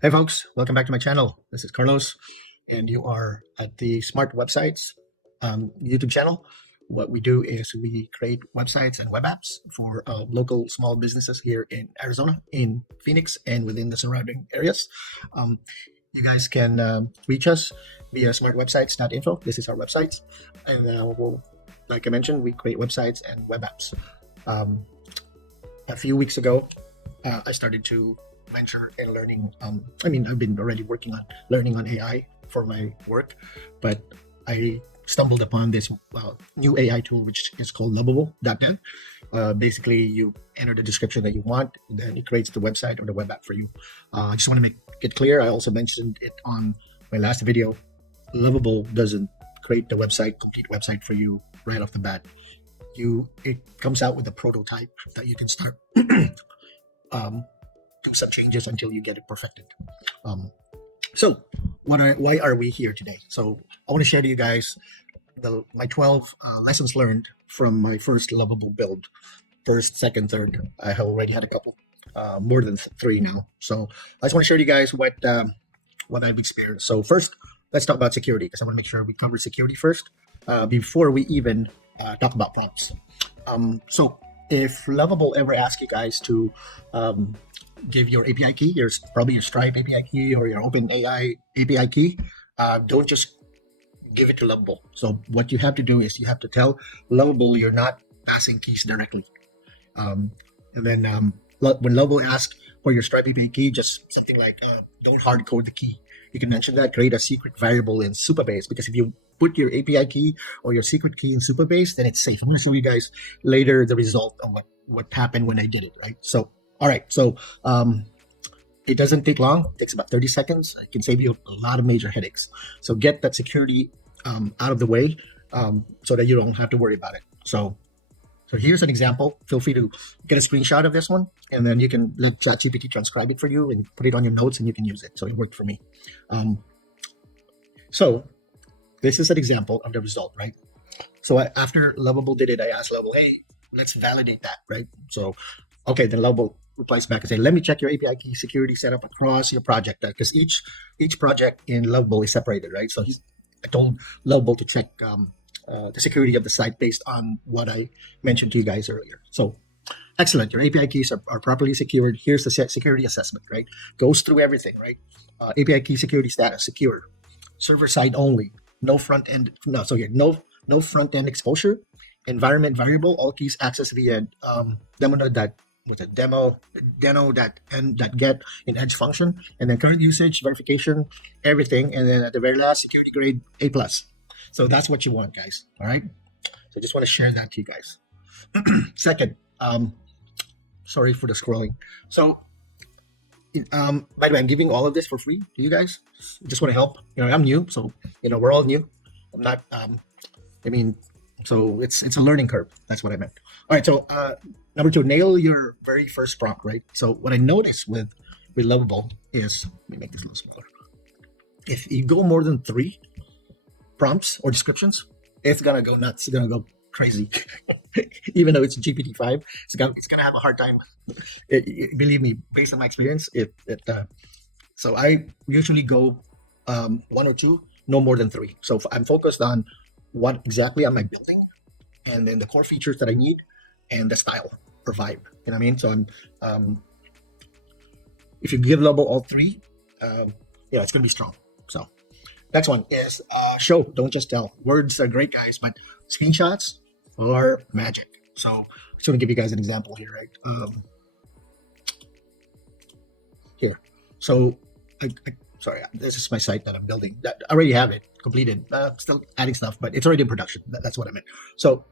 Hey folks, welcome back to my channel. This is Carlos, and you are at the Smart Websites YouTube channel. What we do is we create websites and web apps for local small businesses here in Arizona, in Phoenix, and within the surrounding areas. You guys can reach us via smartwebsites.info. This is our website, and like I mentioned, we create websites and web apps. A few weeks ago, I started to venture in learning. I've been already working on learning on AI for my work, but I stumbled upon this new AI tool, which is called Lovable.dev. Basically, you enter the description that you want, and then it creates the website or the web app for you. I just want to make it clear. I also mentioned it on my last video. Lovable doesn't create the complete website for you right off the bat. It comes out with a prototype that you can start do some changes until you get it perfected. So why are we here today? So I want to share to you guys my 12 lessons learned from my first Lovable build. First, second, third. I have already had a couple, more than 3 now. So I just want to share to you guys what I've experienced. So first, let's talk about security, because I want to make sure we cover security first before we even talk about prompts. So if Lovable ever asks you guys to give your API key, probably your Stripe API key or your OpenAI API key, don't just give it to Lovable. So what you have to do is you have to tell Lovable you're not passing keys directly. And then when Lovable asks for your Stripe API key, just something like don't hard code the key. You can mention that, create a secret variable in Supabase, because if you put your API key or your secret key in Supabase, then it's safe. I'm going to show you guys later the result of what happened when I did it, right? So, all right. So it doesn't take long. It takes about 30 seconds. It can save you a lot of major headaches. So get that security out of the way so that you don't have to worry about it. So here's an example. Feel free to get a screenshot of this one, and then you can let ChatGPT transcribe it for you and put it on your notes, and you can use it. So it worked for me. So this is an example of the result, right? So after Lovable did it, I asked Lovable, hey, let's validate that, right? So, okay, then Lovable replies back and say, let me check your API key security setup across your project, because each project in Lovable is separated, right? So I told Lovable to check the security of the site based on what I mentioned to you guys earlier. So excellent, your API keys are properly secured. Here's the security assessment, right? Goes through everything, right? API key security status, secure. Server side only, no front end, no front end exposure. Environment variable, all keys access via demo.get in edge function, and then current usage, verification, everything, and then at the very last, security grade A+. So that's what you want, guys. All right. So I just want to share that to you guys. Second, sorry for the scrolling. So, by the way, I'm giving all of this for free to you guys. Just want to help. I'm new, so we're all new. I'm not. So it's a learning curve. That's what I meant. All right. So number 2, nail your very first prompt, right? So what I noticed with Lovable is, let me make this a little smaller. If you go more than 3 prompts or descriptions, it's gonna go nuts. It's gonna go crazy. Even though it's GPT-5, it's gonna have a hard time. Believe me, based on my experience, so I usually go 1 or 2, no more than 3. So I'm focused on what exactly am I building, and then the core features that I need, and the style or vibe. You know what I mean? So I'm if you give Lovable all 3, it's gonna be strong. So next one is show, don't just tell. Words are great, guys, but screenshots are magic. So I'm just gonna give you guys an example here, right? Here. So sorry, this is my site that I'm building. I already have it completed. Still adding stuff, but it's already in production. That's what I meant. So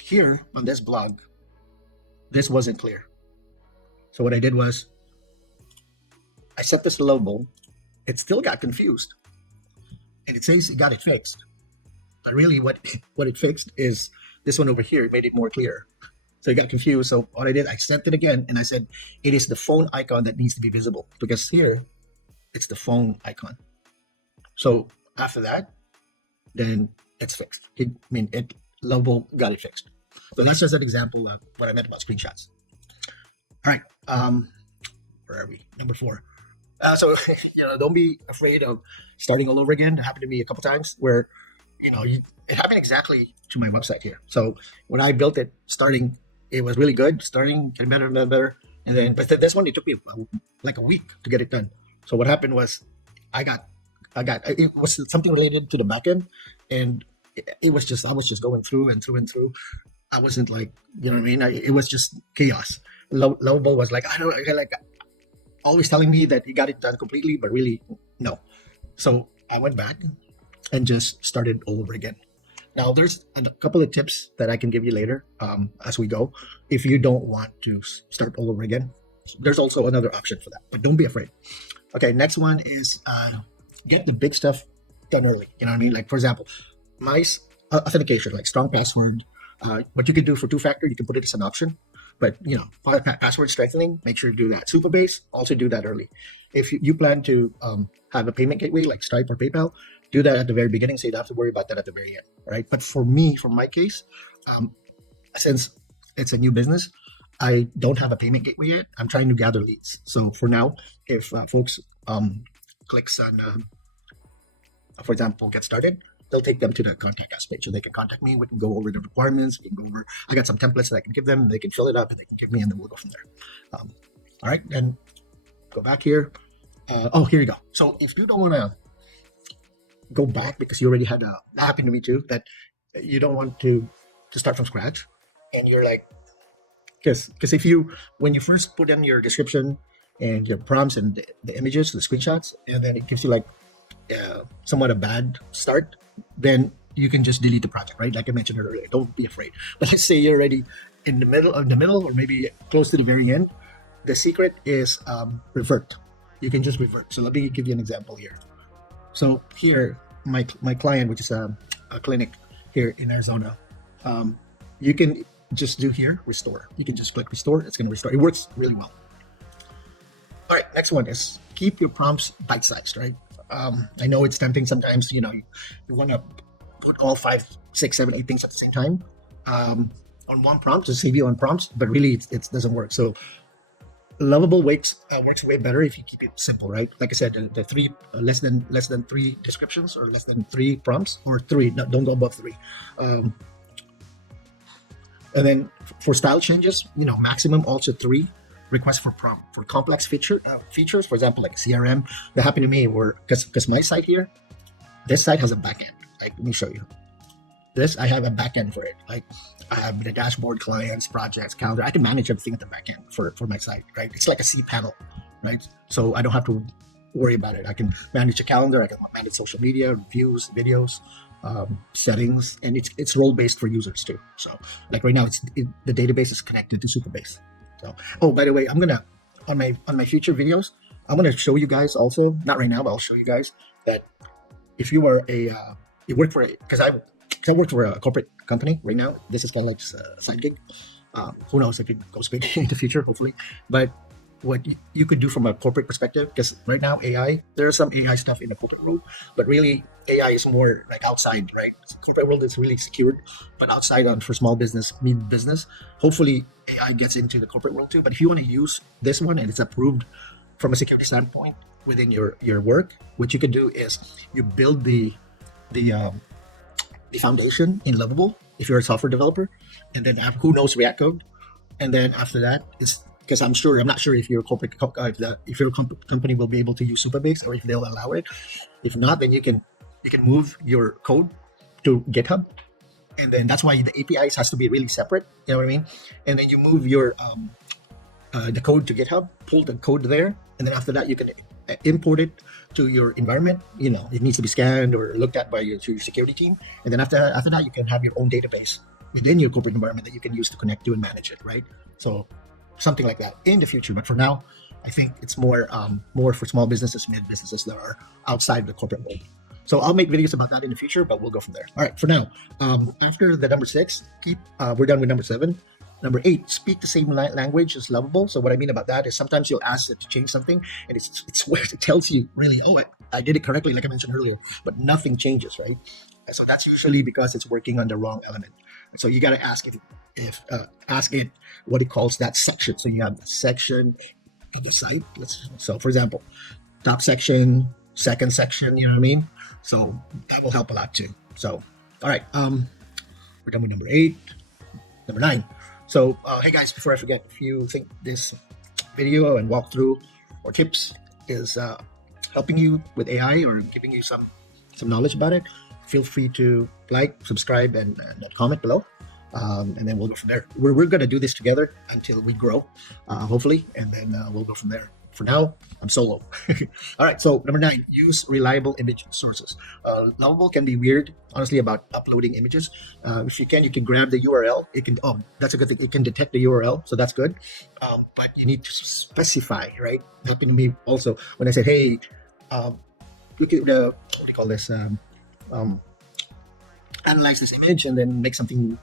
here on this blog, this wasn't clear. So what I did was I set this Lovable. It still got confused, and it says it got it fixed. But really, what it fixed is this one over here. It made it more clear. So it got confused. So what I did, I sent it again, and I said it is the phone icon that needs to be visible, because here it's the phone icon. So after that, then it's fixed. Lovable got it fixed. So that's just an example of what I meant about screenshots. All right. Where are we? Number 4. So don't be afraid of starting all over again. It happened to me a couple times where it happened exactly to my website here. So when I built it, starting, it was really good. Starting, getting better and better, and then this one, it took me like a week to get it done. So what happened was, it was something related to the backend, and it was just, I was just going through and through and through. I wasn't like, you know what I mean? It was just chaos. Lovable was like, I don't like always telling me that he got it done completely, but really no. So I went back and just started all over again. Now there's a couple of tips that I can give you later as we go. If you don't want to start all over again, there's also another option for that, but don't be afraid. Okay, next one is get the big stuff done early. You know what I mean? Like, for example, my authentication, like strong password. What you can do for two-factor, you can put it as an option. But password strengthening, make sure to do that. Supabase, also do that early. If you plan to have a payment gateway like Stripe or PayPal, do that at the very beginning, so you don't have to worry about that at the very end. Right? But for me, for my case, since it's a new business, I don't have a payment gateway yet. I'm trying to gather leads. So for now, if folks clicks on, for example, get started, they'll take them to the contact us page, so they can contact me. We can go over the requirements. We can go over. I got some templates that I can give them. They can fill it up, and they can give me, and then we'll go from there. All right, then go back here. Here you go. So if you don't want to go back because you already had that happened to me too, that you don't want to start from scratch, and you're like, because when you first put in your description and your prompts and the images, the screenshots, and then it gives you like somewhat a bad start, then you can just delete the project, right? Like I mentioned earlier, don't be afraid. But let's say you're already in the middle, or maybe close to the very end. The secret is revert. You can just revert. So let me give you an example here. So here, my client, which is a clinic here in Arizona, you can just do here restore. You can just click restore. It's going to restore. It works really well. All right, next one is keep your prompts bite-sized, right? I know it's tempting sometimes. You want to put all 5, 6, 7, 8 things at the same time on one prompt to save you on prompts, but really it doesn't work. So Lovable works way better if you keep it simple, right? Like I said, the 3 less than 3 descriptions, or less than 3 prompts, or 3. No, don't go above 3. And then for style changes, maximum also 3 requests for prompt. For complex features, for example, like CRM, that happened to me where, because my site here, this site has a backend. Like, let me show you. This, I have a backend for it. Like, I have the dashboard, clients, projects, calendar. I can manage everything at the backend for my site, right? It's like a C panel, right? So I don't have to worry about it. I can manage a calendar. I can manage social media, reviews, videos, settings, and it's role-based for users too. So like right now, the database is connected to Supabase. So, by the way, I'm gonna on my future videos, I'm gonna show you guys also, not right now, but I'll show you guys that if you are you work for because I work for a corporate company right now. This is kind of like just a side gig. Who knows if it goes big in the future, hopefully. But what you could do from a corporate perspective, because right now there's some AI stuff in the corporate world, but really AI is more like outside, right? Corporate world is really secured, but outside for small business, mid business, hopefully AI gets into the corporate world too. But if you want to use this one and it's approved from a security standpoint within your work, what you can do is you build the foundation in Lovable if you're a software developer, and then who knows React code, and then after that is because I'm not sure if your corporate if your company will be able to use Supabase or if they'll allow it. If not, then you can move your code to GitHub, and then that's why the APIs has to be really separate. You know what I mean? And then you move your the code to GitHub, pull the code there, and then after that you can import it to your environment. It needs to be scanned or looked at by your security team, and then after that you can have your own database within your corporate environment that you can use to connect to and manage it, right? So something like that in the future, but for now I think it's more for small businesses, mid businesses that are outside the corporate world. So I'll make videos about that in the future, but we'll go from there. All right, for now, after the number 6, we're done with number 7. Number 8, speak the same language as Lovable. So what I mean about that is sometimes you'll ask it to change something, and it's where it tells you really, I did it correctly, like I mentioned earlier, but nothing changes, right? So that's usually because it's working on the wrong element. So you got to ask it what it calls that section. So you have the section of the site. So for example, top section, second section, you know what I mean? So that will help a lot too. So, all right, we're done with number 8. Number 9. So, hey guys, before I forget, if you think this video and walkthrough or tips is helping you with AI or giving you some knowledge about it, feel free to like, subscribe, and comment below. And then we'll go from there. We're going to do this together until we grow, hopefully, and then we'll go from there. For now, I'm solo. All right, so number 9, use reliable image sources. Lovable can be weird, honestly, about uploading images. If you can grab the URL. It can, that's a good thing. It can detect the URL, so that's good. But you need to specify, right? It happened to me also when I said, hey, you could, what do you call this? Analyze this image and then make something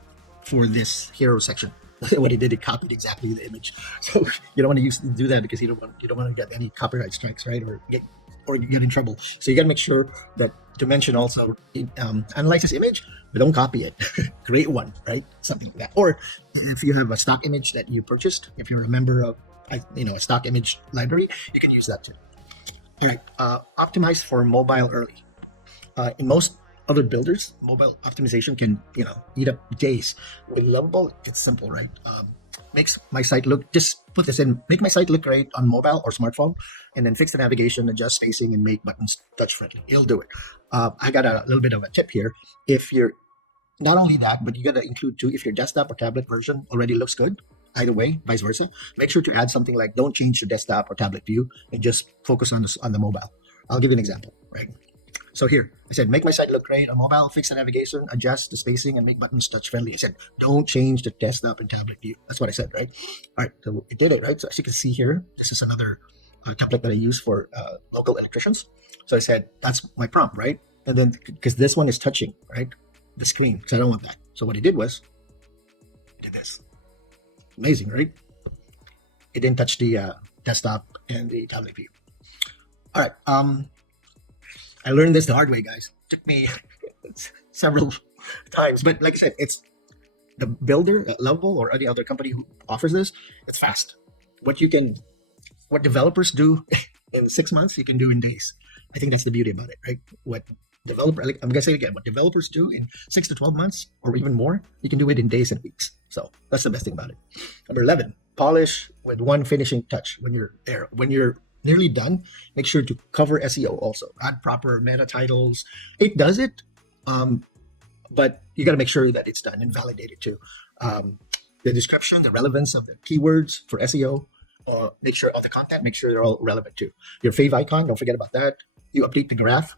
for this hero section. What he did, he copied exactly the image. So you don't want to do that because you don't want to get any copyright strikes, right? Or get in trouble. So you got to make sure that to mention also analyze this image, but don't copy it. Create one, right? Something like that. Or if you have a stock image that you purchased, if you're a member of a stock image library, you can use that too. All right, optimize for mobile early. In most other builders, mobile optimization can eat up days. With Lovable, it's simple, right? Makes my site look, just put this in, make my site look great on mobile or smartphone, and then fix the navigation, adjust spacing, and make buttons touch friendly. It'll do it. I got a little bit of a tip here. If you're not only that, but you got to include too, if your desktop or tablet version already looks good, either way, vice versa, make sure to add something like don't change your desktop or tablet view and just focus on the mobile. I'll give you an example, right? So here, I said, make my site look great on mobile, fix the navigation, adjust the spacing, and make buttons touch-friendly. I said, don't change the desktop and tablet view. That's what I said, right? All right, so it did it, right? So as you can see here, this is another template that I use for local electricians. So I said, that's my prompt, right? And then, because this one is touching, right? The screen, because I don't want that. So what I did was, I did this. Amazing, right? It didn't touch the desktop and the tablet view. All right, I learned this the hard way, guys. It took me several times, but like I said, it's the builder, Lovable, or any other company who offers this. It's fast. What developers do in 6 months, you can do in days. I think that's the beauty about it, right? I'm gonna say it again. What developers do in 6 to 12 months, or even more, you can do it in days and weeks. So that's the best thing about it. Number 11, polish with one finishing touch when you're there. When you're nearly done, make sure to cover SEO also. Add proper meta titles. It does it, but you got to make sure that it's done and validate it too. The description, the relevance of the keywords for SEO, make sure all the content, make sure they're all relevant too. Your fave icon, don't forget about that. You update the graph.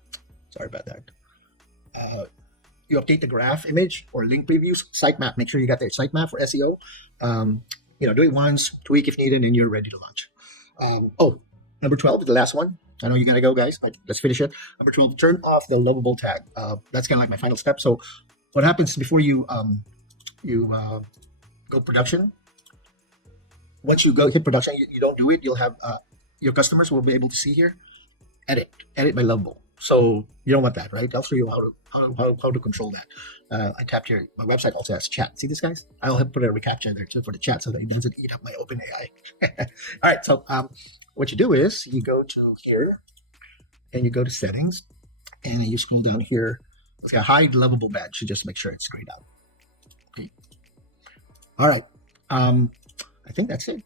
Sorry about that. You update the graph image or link previews, sitemap. Make sure you got that sitemap for SEO. Do it once, tweak if needed, and you're ready to launch. Number 12, the last one. I know you gotta go, guys, but let's finish it. Number 12, turn off the Lovable tag. That's kind of like my final step. So what happens before you go production? Once you go hit production, you don't do it, you'll have your customers will be able to see here, edit by Lovable. So you don't want that, right? I'll show you how to control that. I tapped here. My website also has chat. See this, guys? I'll put a reCAPTCHA there too for the chat so that it doesn't eat up my OpenAI. All right, so what you do is you go to here and you go to settings and you scroll down here. It's got hide Lovable badge. You just make sure it's grayed out. Okay. All right. I think that's it.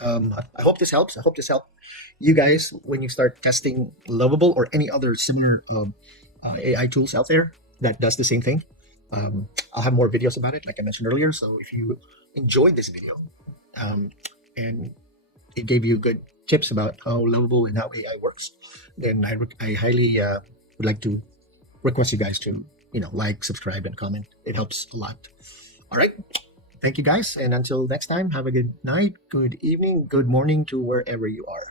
I hope this helps. I hope this helped you guys when you start testing Lovable or any other similar AI tools out there that does the same thing. I'll have more videos about it, like I mentioned earlier. So if you enjoyed this video and it gave you good tips about how Lovable and how AI works, then I highly would like to request you guys to like, subscribe, and comment. It helps a lot. All right. Thank you, guys. And until next time, have a good night, good evening, good morning to wherever you are.